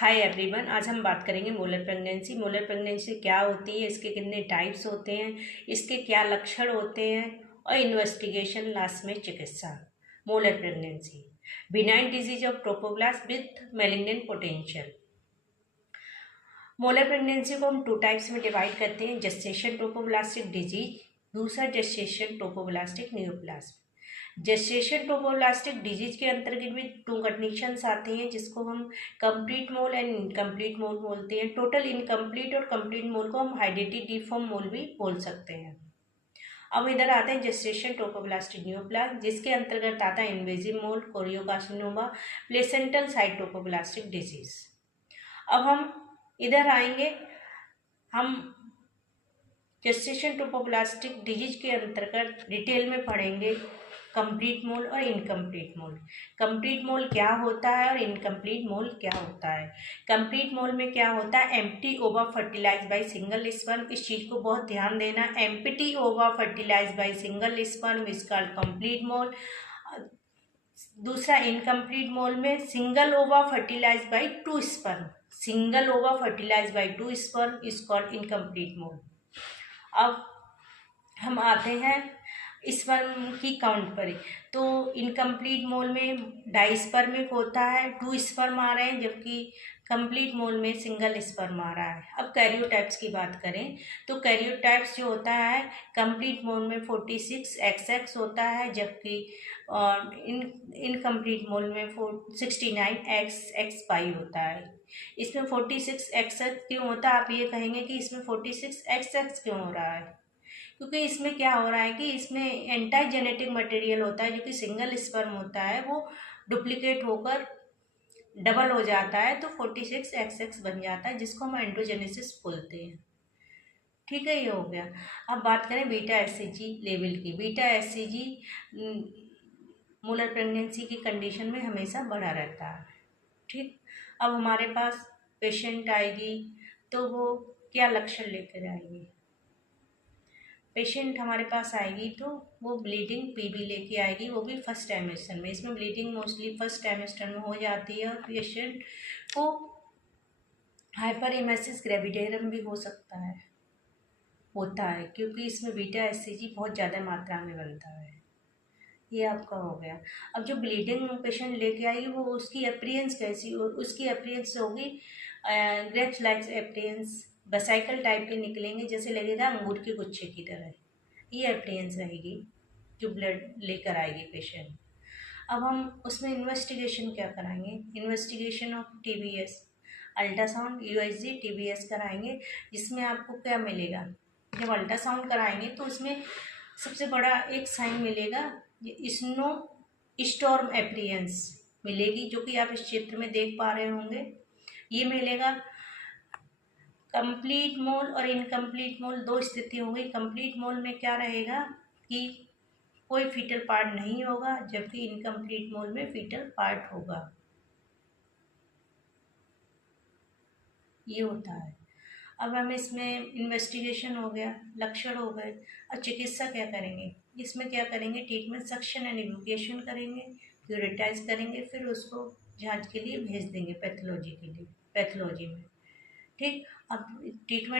Hi everyone, आज हम बात करेंगे मोलर प्रेगनेंसी। मोलर प्रेगनेंसी क्या होती है, इसके कितने टाइप्स होते हैं, इसके क्या लक्षण होते हैं और इन्वेस्टिगेशन, लास्ट में चिकित्सा। Molar pregnancy benign disease of trophoblast with malignant potential. Molar pregnancy को हम 2 टाइप्स में डिवाइड करते हैं, जेस्टेशन ट्रोपोब्लास्टिक डिजीज, दूसरा जेस्टेशन ट्रोपोब्लास्टिक नियोप्लाज्म। जेस्टेशन ट्रोपोब्लास्टिक डिजीज के अंतर्गत भी 2 कंडीशंस आती हैं, जिसको हम कंप्लीट मोल एंड इनकम्प्लीट मोल बोलते हैं। टोटल इनकम्प्लीट और कंप्लीट मोल को हम हाइडेटी डिफॉर्म मोल भी बोल सकते हैं। अब इधर आते हैं जेस्टेशन ट्रोपोब्लास्टिक नियोप्लाज्म, जिसके अंतर्गत आता है invasive mole, choriocarcinoma, placental site trophoblastic disease. अब हम इधर आएंगे, हम जेस्टेशन ट्रोपोब्लास्टिक डिजीज के अंतर्गत डिटेल में पढ़ेंगे कंप्लीट मोल और इनकम्प्लीट मोल। कंप्लीट मोल क्या होता है और इनकम्प्लीट मोल क्या होता है। कंप्लीट मोल में क्या होता है, empty ova fertilize by single sperm. इस चीज को बहुत ध्यान देना, empty ova fertilize by single sperm is called complete mole. दूसरा इनकम्प्लीट मोल में single ova fertilize by 2 sperm, single ova fertilize by 2 sperm is called incomplete mole. अब हम आते हैं स्पर्म की काउंट पर। तो इनकम्प्लीट मोल में डाइस्पर्मिक होता है, 2 स्पर्म आ रहे हैं, जबकि कंप्लीट मोल में सिंगल स्पर्म आ रहा है। अब कैरियोटाइप्स की बात करें तो कैरियोटाइप्स जो होता है कंप्लीट मोल में 46XX होता है, जबकि इनकम्प्लीट मोल में 69XX होता है। इसमें 46XX क्यों होता है, आप ये कहेंगे कि इसमें 46XX क्यों हो रहा है, क्योंकि इसमें क्या हो रहा है कि इसमें एंटाई जेनेटिक मटेरियल होता है, जो कि सिंगल स्पर्म होता है, वो डुप्लीकेट होकर डबल हो जाता है, तो 46XX बन जाता है, जिसको हम एंड्रोजेनेसिस बोलते हैं। ठीक है, ये हो गया। अब बात करें बीटा एससीजी लेवल की। बीटा एससीजी मोलर प्रेगनेंसी की कंडीशन में हमेशा बढ़ा रहता है। ठीक, अब हमारे पास पेशेंट आएगी तो वो क्या लक्षण लेकर आएगी। पेशेंट हमारे पास आएगी तो वो ब्लीडिंग पीबी लेके आएगी, वो भी फर्स्ट ट्राइमेस्टर में। इसमें ब्लीडिंग मोस्टली फर्स्ट ट्राइमेस्टर में हो जाती है, और पेशेंट को हाइपरइमेसिस ग्रेविडेरम भी हो सकता है, होता है, क्योंकि इसमें बीटा एससीजी बहुत ज़्यादा मात्रा में बनता है। ये आपका हो गया। अब जो ब्लीडिंग पेशेंट लेके आएगी वो उसकी अपीयरेंस कैसी हो, उसकी अपीयरेंस होगी grapes like appearance, vesicle type के निकलेंगे, जैसे लगेगा अंगूर के गुच्छे की तरह। ये अपीयरेंस रहेगी जो ब्लड लेकर आएगी पेशेंट। अब हम उसमें इन्वेस्टिगेशन क्या कराएंगे, investigation of TBS, ultrasound, USG, TBS कराएंगे, जिसमें आपको क्या मिलेगा। जब अल्ट्रासाउंड कराएंगे तो उसमें सबसे बड़ा एक साइन मिलेगा, स्नो स्टॉर्म अपीयरेंस मिलेगी, जो कि आप इस चित्र में देख पा रहे होंगे। ये मिलेगा। कंप्लीट मोल और इनकम्प्लीट मोल 2 स्थिति होंगी। कंप्लीट मोल में क्या रहेगा कि कोई फीटल पार्ट नहीं होगा, जबकि इनकम्प्लीट मोल में फीटल पार्ट होगा। ये होता है। अब हम इसमें इन्वेस्टिगेशन हो गया, लक्षण हो गए, और चिकित्सा क्या करेंगे। इसमें क्या करेंगे, ट्रीटमेंट सक्शन एंड इवोकेशन करेंगे, क्यूरेटाइज करेंगे, फिर उसको जांच के लिए भेज देंगे पैथोलॉजी के लिए, पैथोलॉजी में। ठीक, अब ट्रीटमेंट